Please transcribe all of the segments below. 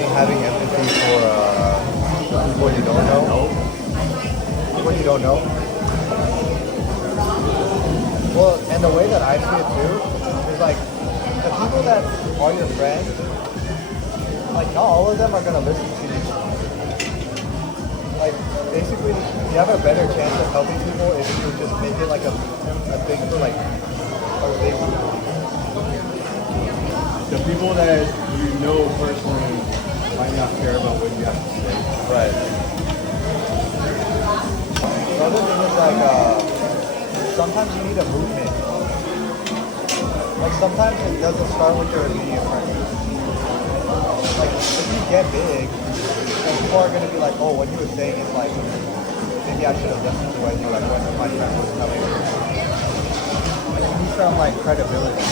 me having empathy for people you don't know. People you don't know. Well, and the way that I see it too is like the people that are your friends, like not all of them are gonna listen to you. Like basically, you have a better chance of helping people if you just make it like a thing for like a big. The people that you know personally might not care about what you have to say. Right. The other thing is like sometimes you need a movement. Like sometimes it doesn't start with your immediate friends. Like if you get big, then people are gonna be like, oh, what you were saying is like maybe I should have listened to what you like when my friend was telling me. Like you need some like credibility.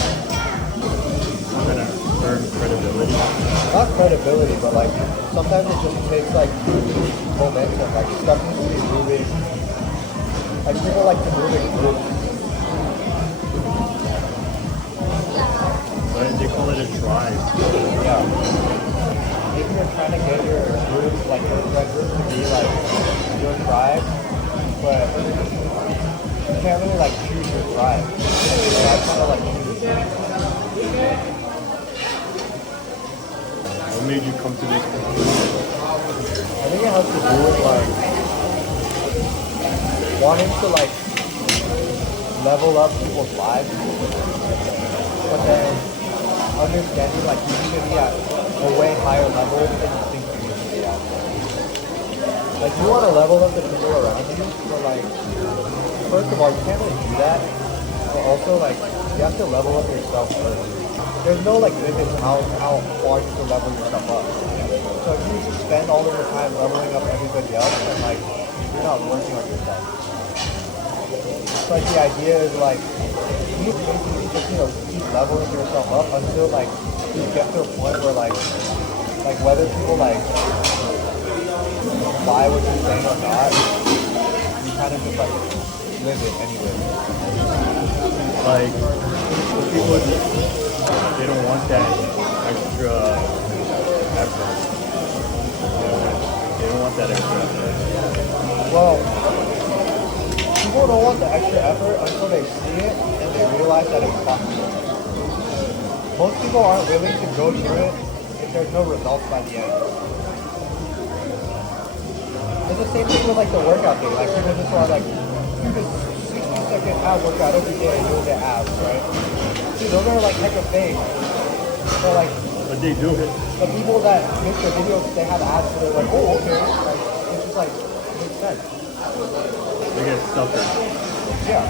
I'm gonna earn credibility. Not credibility, but like sometimes it just takes like momentum. Like stuff needs to be moving. Like people like to move in groups. But they call it a tribe. Yeah. Maybe you're trying to get your group, like your friend group, to be like your tribe, but you can't really like choose your tribe. Like your tribe kind of like chooses you. What made you come to this conclusion? I think it has to do with like wanting to like level up people's lives, but then understanding like you need to be at a way higher level than you think you need to be at. Like you want to level up the people around you, but like first of all you can't really do that. But also like you have to level up yourself first. There's no like limit to how far you can level yourself up. So if you just spend all of your time leveling up everybody else, then like you're not working on yourself. So like the idea is like you basically just keep leveling yourself up until like you get to a point where like whether people like buy what you're saying or not, you kind of just like live it anyway. Like people, they don't want that extra effort. They don't want that extra effort. Well, people don't want the extra effort until they see it and they realize that it's possible. Most people aren't willing to go through it if there's no results by the end. It's the same thing with like the workout thing. Like people just are like, do this 60-second ab workout every day and you'll get abs, right? Dude, those are like hecka fake. So like, But they do it. the people that make the videos, they have abs, so they're like, oh, okay. Like, it's just like, it makes sense. They get stucker. Yeah.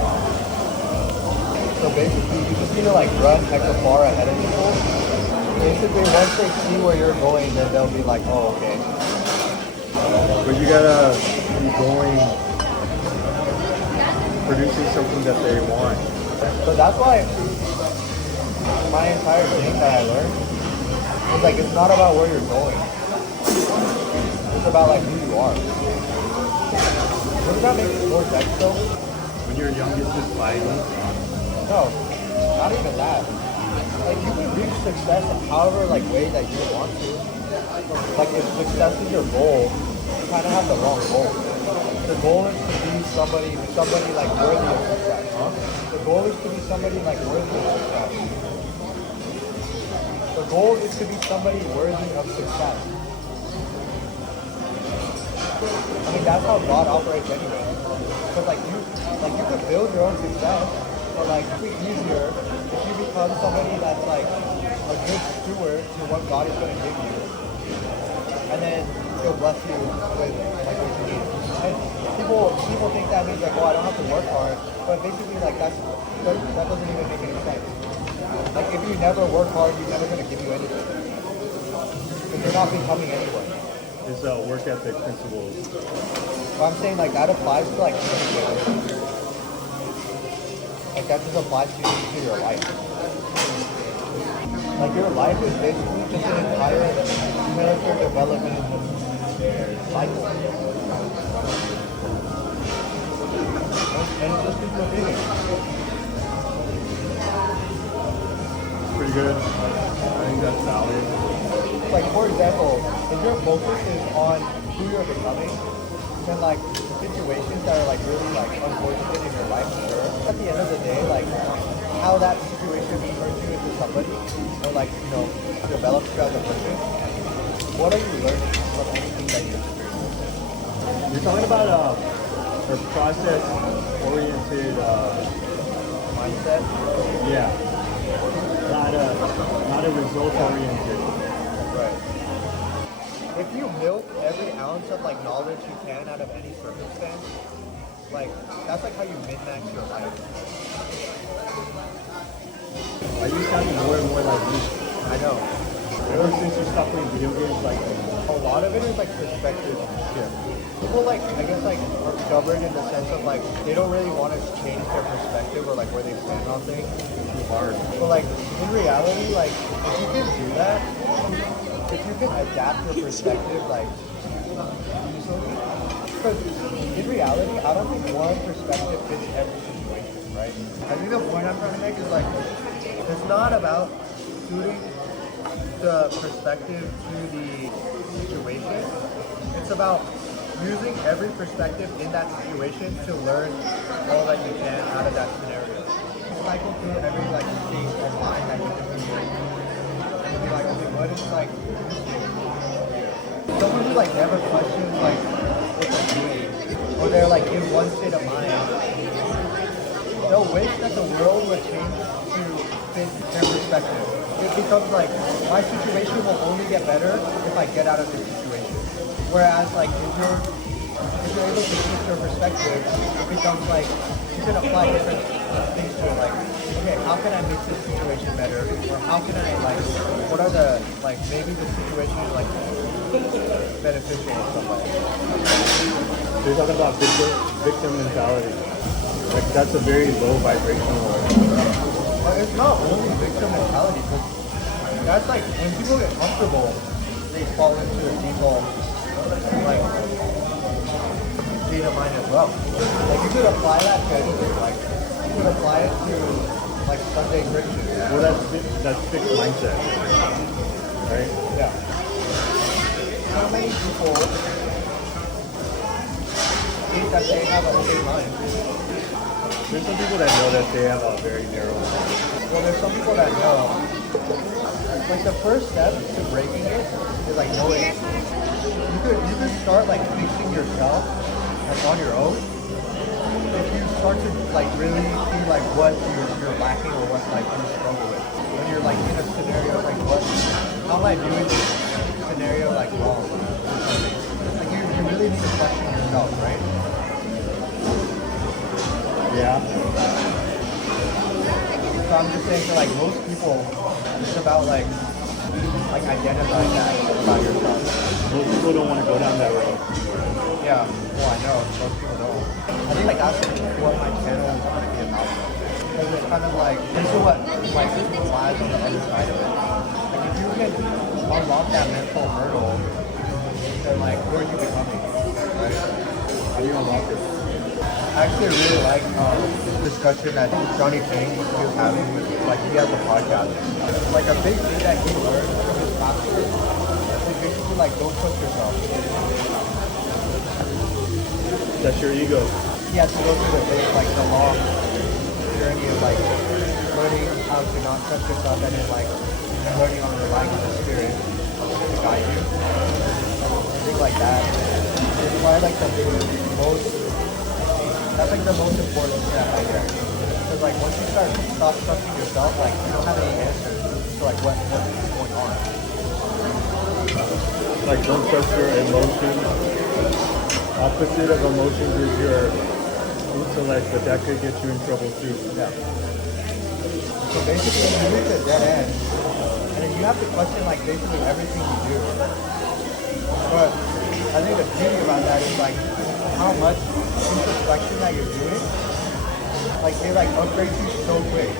So basically, you just need to like run hecka far ahead of people. Basically, once they see where you're going, then they'll be like, oh, okay. But you gotta be going, producing something that they want. So that's why my entire thing that I learned is like, it's not about where you're going. It's about like who you are. Wouldn't that make more sense though? When you're youngest, just fighting. No, not even that. Like you can reach success in however like way that you want to. Like if success is your goal, you kind of have the wrong goal. The goal is to be somebody like worthy of success. Huh? The goal is to be somebody like worthy of success. The goal is to be somebody worthy of success. I mean that's how God operates anyway. Because like you could build your own success, but like it'd be easier if you become somebody that's like a good steward to what God is going to give you, and then He'll bless you with like what you need. And people think that means like, oh, I don't have to work hard, but basically like that doesn't even make any sense. Like if you never work hard, He's never going to give you anything because you're not becoming anyone. It's work ethic principles. But I'm saying like that applies to like anything. Like that just applies to your life. Like your life is basically just an entire character development cycle. And it just keeps repeating. Pretty good. I think that's valid. like for example, if your focus is on who you're becoming, then like situations that are like really like unfortunate in your life, sure. At the end of the day, like how that situation turns you into somebody, or like develops you as a person. What are you learning from anything that you experience? You're talking about a process-oriented Mindset. yeah, not a result-oriented. Right. If you milk every ounce of like knowledge you can out of any circumstance, like that's like how you min-max your life. Are you sounding more and more like me? I know. Ever since you stopped playing video games, like A lot of it is like perspective shift. People like I guess like are stubborn in the sense of like they don't really want to change their perspective or like where they stand on things too hard. But like in reality, like if you can do that, if you can adapt your perspective like easily, because in reality, I don't think one perspective fits every situation, right? I think the point I'm trying to make is like it's not about suiting the perspective to the situation. It's about using every perspective in that situation to learn all that you can out of that scenario. Cycle through every like state of mind that you can be in. And be like, okay, what is like someone who like never questions like what they're doing, or they're like in one state of mind, they'll wish that the world would change to fit their perspective. It becomes like my situation will only get better if I get out of this situation. Whereas like if you're able to shift your perspective, it becomes like you can apply different things to it. Like, okay, how can I make this situation better? Or how can I like what are the like maybe the situation is like beneficial in some way. you're talking about victim mentality. Like that's a very low vibrational. But it's not only victim mentality, because that's like when people get comfortable, they fall into a default like state of mind as well. Like you could apply that to anything. Like you could apply it to like Sunday Christian. Well, that's fixed mindset, right? Yeah. How many people think that they have an open mind? There's some people that know that they have a very narrow mind. Well, there's some people that know. Like the first step to breaking it is like knowing. You could start like fixing yourself like on your own. If you start to like really see like what you're lacking or what like you struggle with. When you're like in a scenario like how am I doing this scenario like wrong? Like you really need to question yourself, right? Yeah. So I'm just saying for like most people, it's about like identifying that about yourself. Most people don't want to go down that road. Yeah, well I know, most people don't. I think like that's what my channel is going to be about. Because it's kind of like, this is what like lies on the other side of it. Like if you can unlock that mental hurdle, then like who are you becoming, right? How do you unlock it? I actually really like this discussion that Johnny Ping was having with, like he has a podcast. Like a big thing that he learned from his practice is basically like don't trust yourself. That's your ego. He has to go through the big, like the long journey of like learning how to not trust yourself and then like learning on relying on the spirit to guide you. I think like that. It's probably like that's like the most important step right there. Because like once you stop trusting yourself, like you don't have any answers to like what's going on. Like don't trust your emotions. Opposite of emotions is your intellect, but that could get you in trouble too. Yeah. So basically you reach a dead end and then you have to question like basically everything you do. But I think the beauty about that is like how much introspection that you're doing, like it like upgrades you so quick.